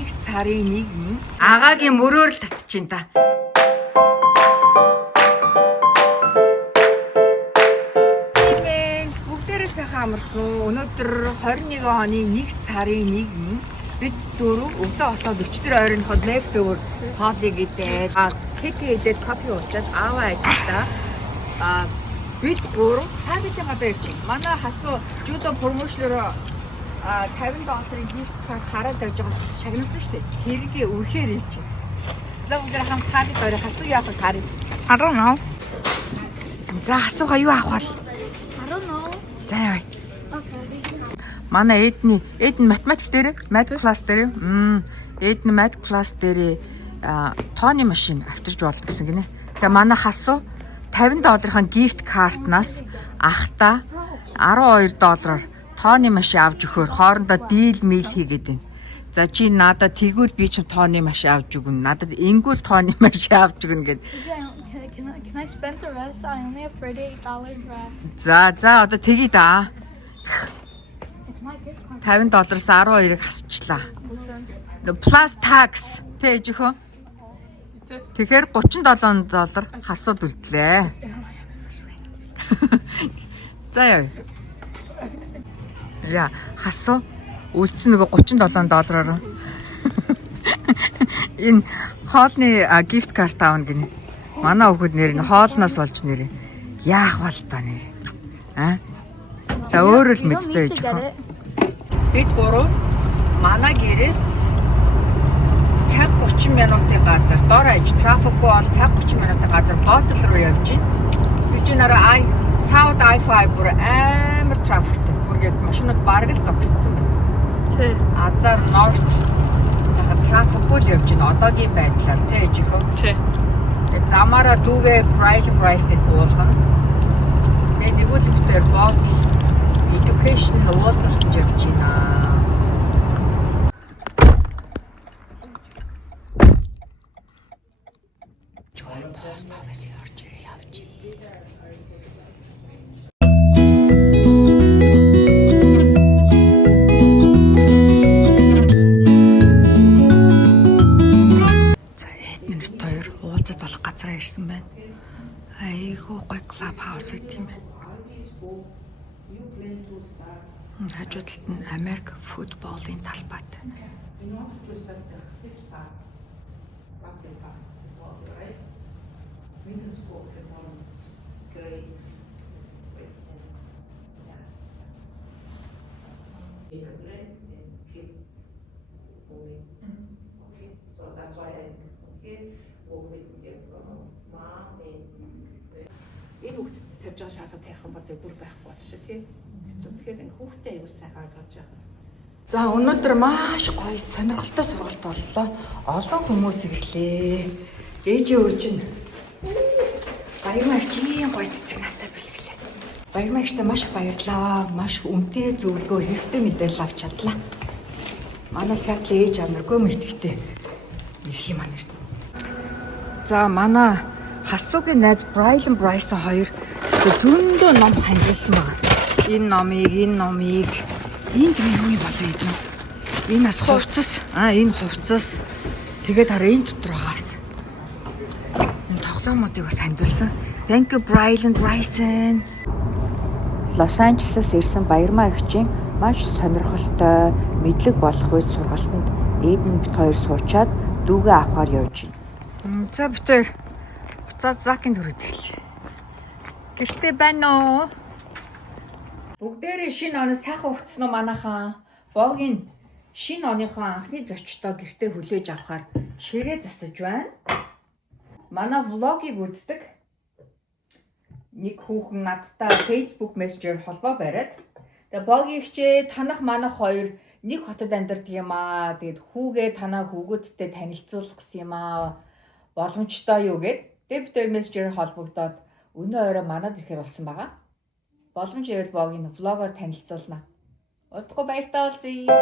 1 сарын 1 агагийн мөрөөр л татчихин та. Бүгдээрээ сайхан амарсан уу? Өнөөдөр 21 оны 1 сарын 1 бид дөрөв өглөө осоод 44 ойрынход leftover coffee гэдэг кэкэ идээд кофе уучаад ааваа ажилдаа бид гурав хабитэ гадаа ирчих. Манай хасуу judo promotion-оор $50 gift card хараад авч байгаас шагнасан шүү дээ. Хэрэгээ үрхээр ирчих. За бүгд хамт хабит орой хасуу яах вэ? I don't know. За хасууга юу авах вэ? I don't know. За яа. Манай Эдэн математик дээр math class дээр Эдэн math class дээр тооны машин авчирч болно гэсэн гинэ. Тэгээ манай хасуу $50-ын gift card-наас ахта $12 тооны машин авч өгөхөөр хоорондоо дийл мил хийгээд байна. За чи надад тэгвэл би ч тооны машин авч өгнө. Надад ингүүл тооны машин авч өгнө гэд. Can I spend the rest? I only have $38 left. За одоо тгий да. It's my gift card. $50-аас 12-ыг хасчлаа. Plus tax тэгэж өгөө. Тэгэхээр $37 хасууд үлдлээ. За яа. Яа, хасуу үлдсэн нөгөө $37-оор. Энэ хоолны gift card таавна гинэ. Манай хүүхэд нэр нь хоолноос болж нэр. Яах бол та нэр. За өөрөө л мэдчихээ гэж байна. Бид гурав манай гэрээс цаг 30 минутын газар дор аж трафикгүй бол цаг 30 минутын газар хотел руу явж байна. Би ч нэрээ South I-5 бүр амар трафиктэй. Бүргээд машинууд бараг л зогссон байна. Тий. Азар North сайхан трафикгүй л явж байна. Одоогийн байдлаар тий ээжихөө. Тий. Замаараа дүүгээ price-тэй буулгана. Тэгээд нэгвэл битээр bottle education уулзалт явж байна. Жоор пост офис орж ирээ явж. Болох газараа ирсэн байна. Айгуу гоё клуб хаус байт юм байна. Хажуу талд нь Америк футболын талбайтай. Энэ хүүхдэд тавьж байгаа шалгалт тавих юм бол бүр байхгүй байна шүү тий. Тэгэхээр энэ хүүхдээ аюул сайхан ойлгож байгаа. За өнөөдөр маш гоё сонирхолтой сургалт боллоо. Олон хүмүүс ирлээ. Ээжээ өөч нь баярмагчийн гоё цэцэг натаа бэлгэлээ. Баярмагчтай маш баярлаа. Маш үнэтэй зөвлөгөө хэрэгтэй мэдээлэл авч чадлаа. Манай Сиатлын ээж амаргүй мэтгэвтэй ирэх юм аа нэрт. За манай хасуугийн найз Брайлен Брайсон хоёр зөндөө ном хандсан байна. Энэ номыг энэ юу юм болоо юм. Энэ бас хувцас. Энэ хувцас. Тэгээд хараа энэ дотор байгаас. Энэ тоглоомуудыг бас хандуулсан. Thank you Brylin Bryson. Лос Анжелесээс ирсэн баярмаа эгчийн маш сонирхолтой мэдлэг болох үйл сургалтанд Эдэн бит хоёр суучаад дүүгээ авахар явж байна. За бит хоёр буцаад закийн төрөд ирлээ. Гэртээ байна уу? Бүгдээрээ шинэ оны сайхан өгцөн үү манайхан. Богийн шинэ оныхон анхны зочдоо гэртээ хүлээж авахар ширээ засаж байна. Манай влогийг үздэг нэг хүүхэн надтай Facebook Messenger холбоо бариад тэгээ богийн хчээ танах манах хоёр нэг хотод амьдардаг юм аа. Тэгээд хүүгээ танаа хүүгүүдтэй танилцуулах гэсэн юм аа. Боломжтой юу гэд бид Messenger холбогдоод өнөө орой манад ирэхээр болсон байгаа. Боломж ивэл богийн влогоор танилцуулна. Удахгүй баяртай уулзъя.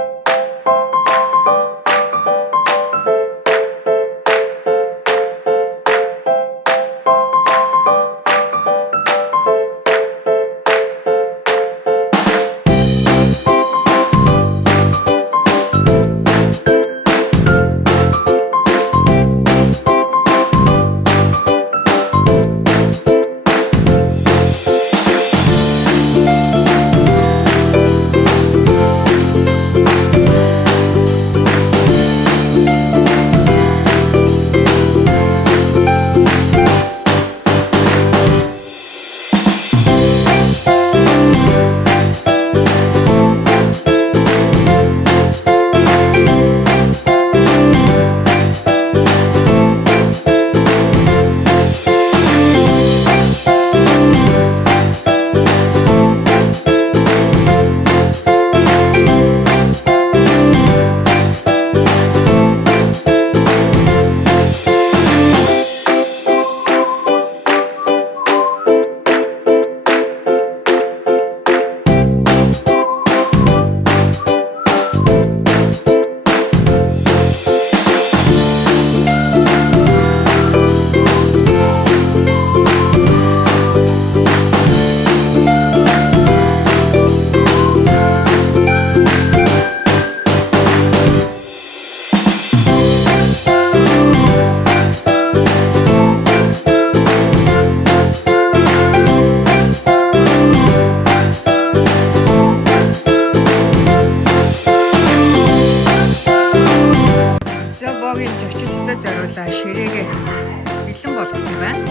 Яваагийн зочдод зориулаад ширээгээ бэлэн болгосон байна.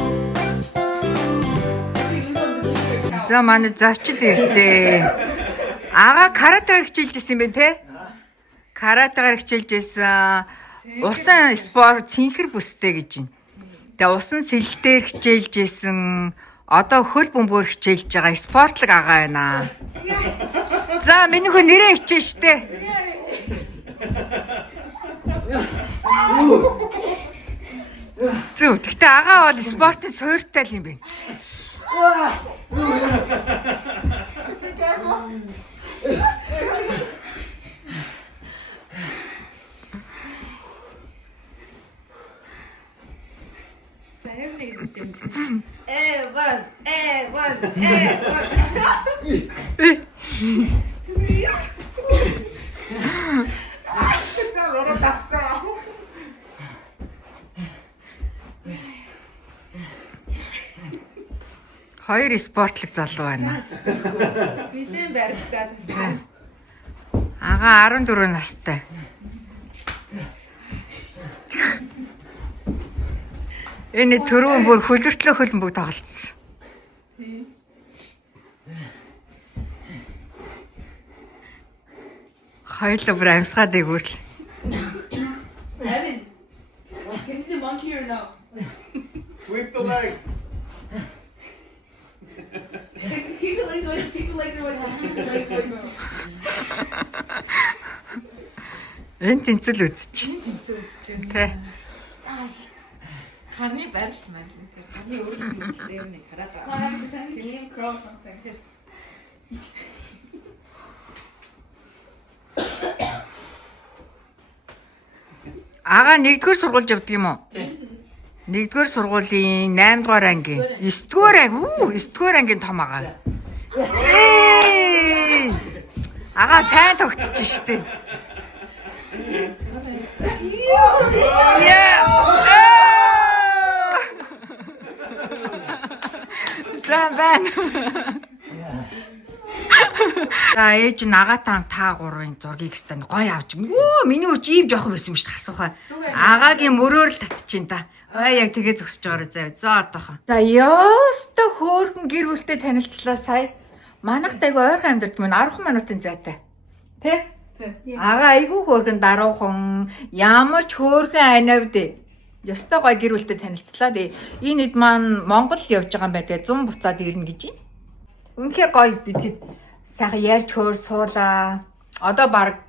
За манай зочид ирсэн. Ага каратегаар хичээлж ирсэн юм байна те? Каратегаар хичээлж ирсэн. Усан спорт цэнхэр бүстэй гэж байна. Тэгээ усан сэлдээр хичээлж ирсэн. Одоо хөл бөмбөөр хичээлж байгаа спортлог агаа байна. За миний хөө нэрээ хичээн штэ. Зүг. Гэтэ агаа бол спортын суйртай л юм байна. Хоёр спортлог залуу байна. Билийн барилдаад тасаа. Ага 14 настай. Энэ түрүүн бүр хөлөртлөө хөлбөмбөг тоглолцсон. Хоёул бүр амьсгаад игүүл. Evan, can you do monkey or no? Sweep the leg. Keep your legs away. Keep your legs away. Keep your legs away. Энэ тэнцэл үзчих. Тэ. Харны барилт маань тийм. Харны өөрөлдөлт дээр нэг хараад байгаа. Тийм cross something. Ага 1-р сургуульд явдаг юм уу? 1-р сургуулийн 8-р ангийн 9-р анги. 9-р ангийн том агаа. Ага сайн тогтчих штэ. Сайн байна. За ээж нагаатаа та гурвын зургийг стан гоё авч. Өө миний үуч ийм жоохон байсан юм шүү дээ асуухаа. Агагийн мөрөөр л татчихин та. Ой яг тэгээ зөксөж байгаарай зав. За одоохон. За ёстой хөөрхөн гэр бүлтэй танилцлаа сая. Манайхтай ойрхон амьдардаг минь 10 минутын зайтай. Тэ? Ага айгүй хөөрхөн даруухан ямар ч хөөрхөн анивд. Ёстой гоё гэр бүлтэй танилцлаа. Энэ хэд маань Монгол явж байгаа юм байна. Тэгээ 100 буцаад ирнэ гэж байна. Үнэхээр гоё бид сайхан ярьж хөөр суулаа. Одоо баг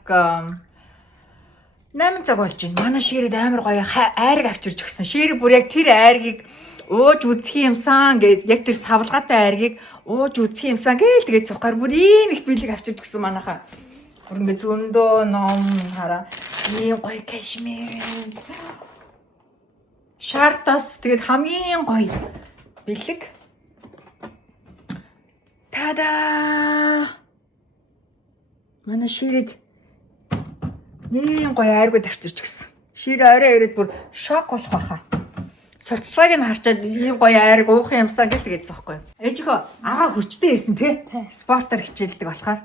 8 цаг болж байна. Манай ширэд амар гоё айраг авчирч өгсөн. Ширэг бүр яг тэр айргийг ууж үзэх юмсан гэд яг тэр савлгаатай айргийг ууж үзэх юмсан гээл тэгээд цухаар бүр ийм их бэлэг авчирч өгсөн манайхаа. Бүр ингэ зөндөө ном хараа. Ийм гоё кашмир. Шартас тэгээд хамгийн гоё бэлэг. Тада! Манай ширэд нэг гоё айргууд авчирч өгсөн. Ширээ орой ирээд бүр шок болох байхаа. Сурталчилгааг нь харчаад ийм гоё айрг уух юмсаа гэл тэгээдсэн байхгүй юу? Ээжихөө агаа хүчтэй байсан тий? Спортоор хичээлдэг болохоор.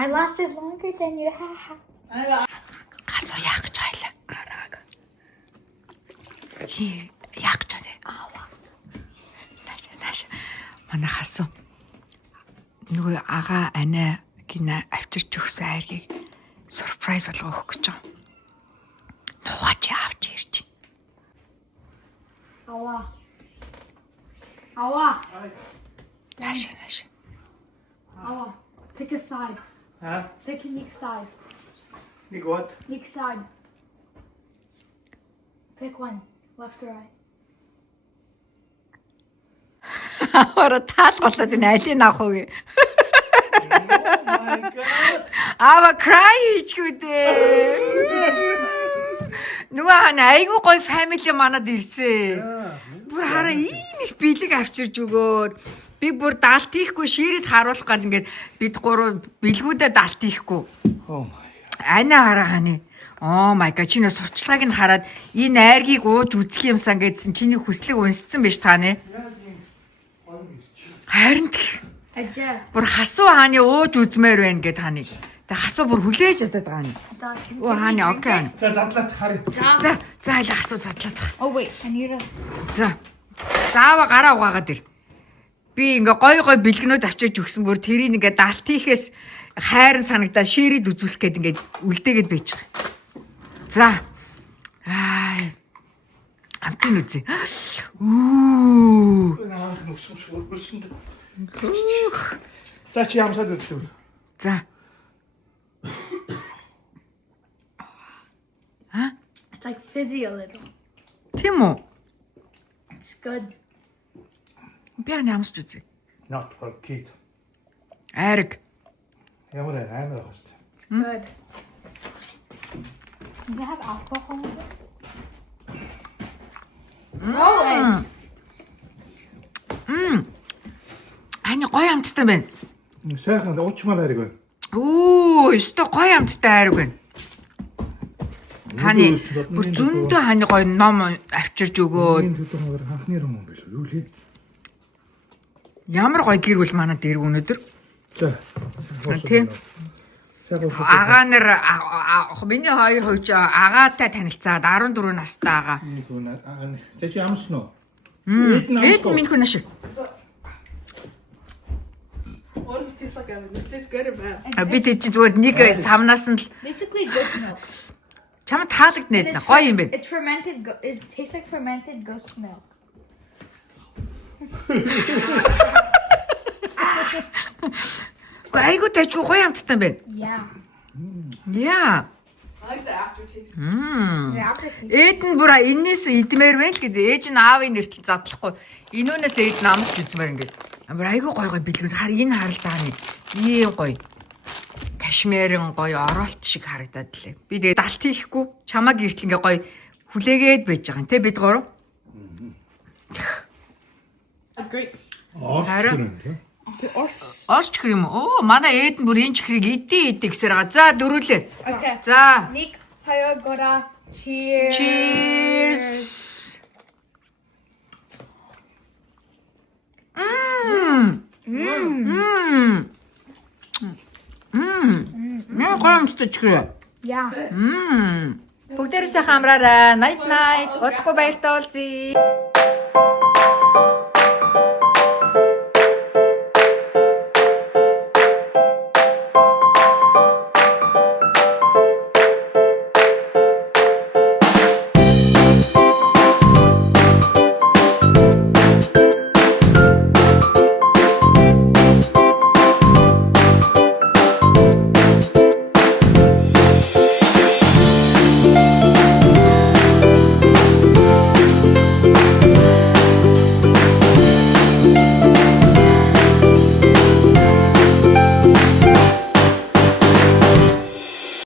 I lasted longer than you. Гасуу яах гэж байлаа. Арааг. Яах гэж вэ? Аава. Нааш. Манай хасуу. Нөгөө ага анаа гинэ авчирч өгсөн айргийг surprise болгох гэж байгаа. Нугаач авч ирж. Awa. Awa. Нааш. Awa. Pick a side. Huh? Pick a Nick side. Nick what? Nick side. Pick one. Left or right. Ора таалгалаад энэ алийг авах уу? Oh my god. Ава cry хийчихвээ. Нөгөө хана айгуу гоё family манад ирсэн. Бүр хараа ийм их бэлэг авчирж өгөөд би бүр далт хийхгүй ширэд харуулах гад ингээд бид гурав бэлгүүдээ далт хийхгүй. Oh my god. Ана хараа ханы. Oh my god чиний сурчлагыг нь хараад энэ айргийг ууж үзэх юмсан гэдсэн чиний хүслийг унсцсан байж тааны. Харин Ajay. бүр хасуу хааны ууж үзмээр байна гэд таныг. Тэг хасуу бүр хүлээж ядаад байгаа нь. За, Оо хааны окей. За задлаад харъя. За хайлаа хасуу задлаад байгаа. Oh wait, I need a. За. Заава гараа угаагаад ир. Би ингээ гой бэлгнүүд авчиж өгсөн бүр тэрийг ингээ далт хийхээс хайран санагдаад ширэд үзүүлэх гээд ингээ үлдээгээд байж байгаа. За. Амтын үзье. Үу. Наах нүсгэмс өргөлсөнд. За чи ямсаад үзлээ. За. It's like fizzy a little. Тийм үү? It's good. Би амсч үзье. Not for kid. Айраг. Ямар амар хөөс. It's good. Do you have alcohol in it? Oh, Ани гоё амттай байна. Сайхан уучмаар хариг байна. Оо, өстө гоё амттай айраг байна. Хани бүр зөндөө хани гоё ном авчирж өгөө. Энэ төлөвөөр анхны юм биш үү? Юу лээ? Ямар гоё гэр бүл манад ирг өнөдөр. За. Тийм. Агаа нар миний хоёр хойч агаатай танилцаад 14 настай агаа. Тэ чи амсан уу? Эд минь хүн ашиг. What does it taste like? It tastes good or bad? Би тийч зүгээр нэг савнаас нь л basically goat's milk. чамд таалагднаа гоё юм байна. It's fermented. It tastes like fermented goat's milk. Айгуу тажгүй гоё амттай байна. Yeah. Яа. I like the aftertaste. The aftertaste. Эд нь бүр энээс идмээр байна л гэдэг. Ээж нь аавын нэртэл задлахгүй. Инүүнээс эд нь амсч үзмээр ингээд. Амар айгуу гоё бэлгүүр хар энэ харалдааны. Ийм гоё. Кашмирын гоё оролт шиг харагдаад лээ. Би тэгээ далт хийхгүй чамаг иртэл ингээ гоё хүлээгээд байж байгаа юм те бид гурав. Great. Харин Ors. орч гэр юм. Оо манай эд нь бүр энэ чихрийг идээ гэсээр байгаа. За дөрүүлээ. Okay. За. Nick, Hayo, Gora, cheers. Cheers. Яа гомцтой чихрээ. Yeah. Бүгдээрээ сайхан амраарай. Night night. Удахгүй баяртай уулзъя.